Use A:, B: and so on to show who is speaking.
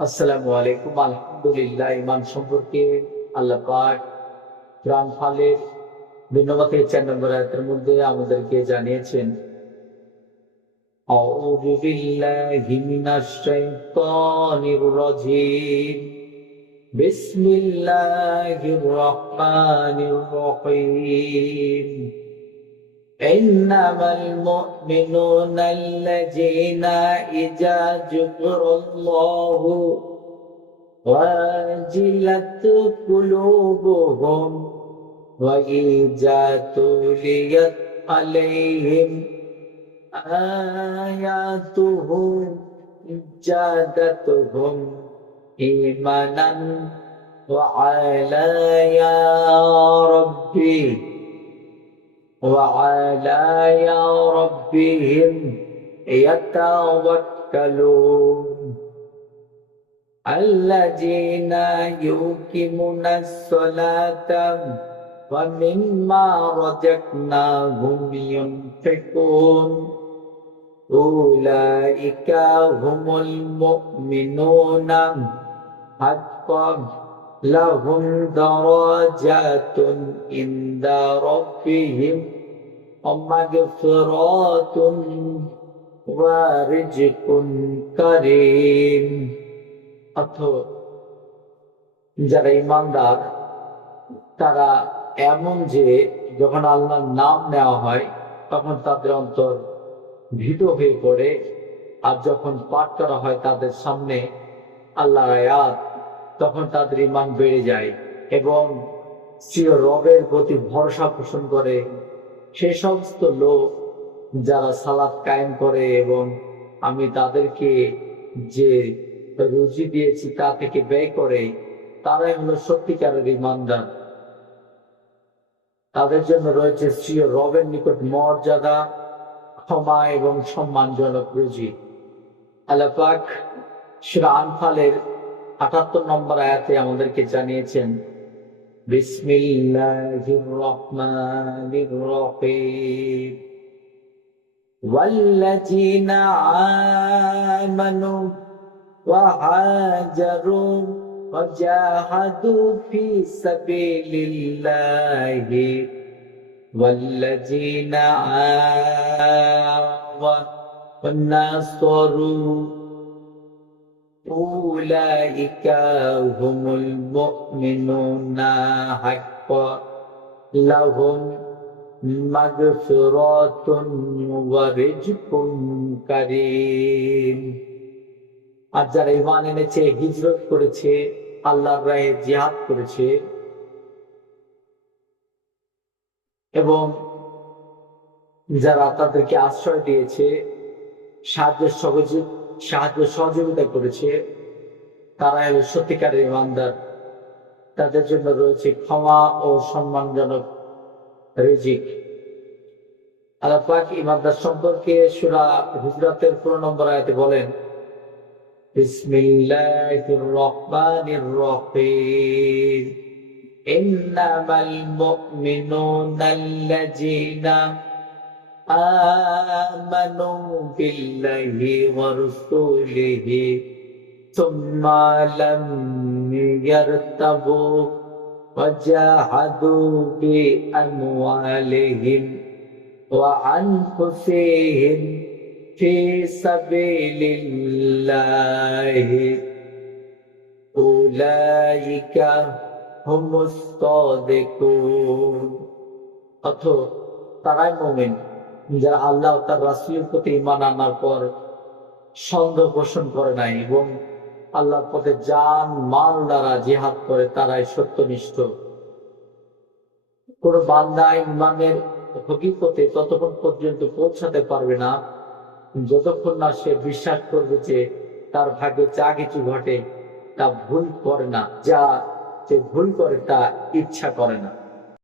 A: আসসালামু আলাইকুম আলহামদুলিল্লাহ ইমান সম্পর্কে আল্লাহ পাক প্রাণ ফালের ধন্যবাদের চার নম্বর আয়াতের মধ্যে আমাদেরকে জানিয়েছেন أعوذ بالله من الشيطان الرجيم بسم الله الرحمن الرحيم إنما المؤمنون الذين إذا ذكر الله وجلت قلوبهم وإذا تليت عليهم آياته زادتهم إيمانا وعلى يا ربي وعلى يا ربهم يتوكلون الذين يقيمون الصلاة ومما رزقناهم ينفقون أولئك هم المؤمنون حقا لهم درجات عند ربهم ومغفرات ورزق كريم অর্থ যারা ইমানদার তারা এমন যে যখন আল্লাহর নাম নেওয়া হয় তখন তাদের অন্তর ভীত হয়ে পড়ে আর যখন পাঠ করা হয় তাদের সামনে আল্লাহর আয়াত তখন তাদের ইমান বেড়ে যায় এবং প্রিয় রবের প্রতি ভরসা পোষণ করে। সে সমস্ত লোক যারা সালাদ কায়েম করে এবং আমি তাদেরকে যে রুজি দিয়েছি তা থেকে ব্যয় করে, তারাই হলো সত্যিকারের ইমানদার। তাদের জন্য রয়েছে শ্রীয় রবের নিকট মর্যাদা, ক্ষমা এবং সম্মানজনক রুজি। আলাপাক সুরা আনফালের আটাত্তর নম্বর আয়াতে আমাদেরকে জানিয়েছেন বিসমিল্লাহির রহমানির রহিম والذين آمنوا وهاجروا وجاهدوا في سبيل الله والذين آووا ونصروا أولئك هم المؤمنون حقا لهم مغفرة ورزق كريم আর যারা ইমান এনেছে হিজরত করেছে আল্লাহর রায়ে জিহাদ করেছে এবং যারা তাদেরকে আশ্রয় দিয়েছে সাহায্য সহযোগ সাহায্য সহযোগিতা করেছে। তারা এবং সত্যিকারের ইমানদার। তাদের জন্য রয়েছে ক্ষমা ও সম্মানজনক রিজিক। আলাপাক ইমানদার সম্পর্কে সুরা হুজরাতের পুরো নম্বর আয়তে বলেন, বিসমিল্লাহির রহমানির রহিম। ইন্নামাল মুমিনুনা আল্লাযীনা آمنوا بالله ورسوله ثم لم يرتبوا وجاهدوا بأموالهم وأنفسهم في سبيل الله أولئك هم الصادقون অথ তারাই মোমেন যারা আল্লাহ তার রাসুলের প্রতি ইমান আনার পর সন্দেহ পোষণ করে নাই এবং আল্লাহর পথে যান মাল দ্বারা জিহাদ করে, তারাই সত্যনিষ্ঠ। কোন বান্দা ইমানের হকিকতে ততক্ষণ পর্যন্ত পৌঁছাতে পারবে না। যতক্ষণ না সে বিশ্বাস করবে যে তার ভাগ্যে যা কিছু ঘটে তা ভুল করে না, যা সে ভুল করে তা ইচ্ছা করে না।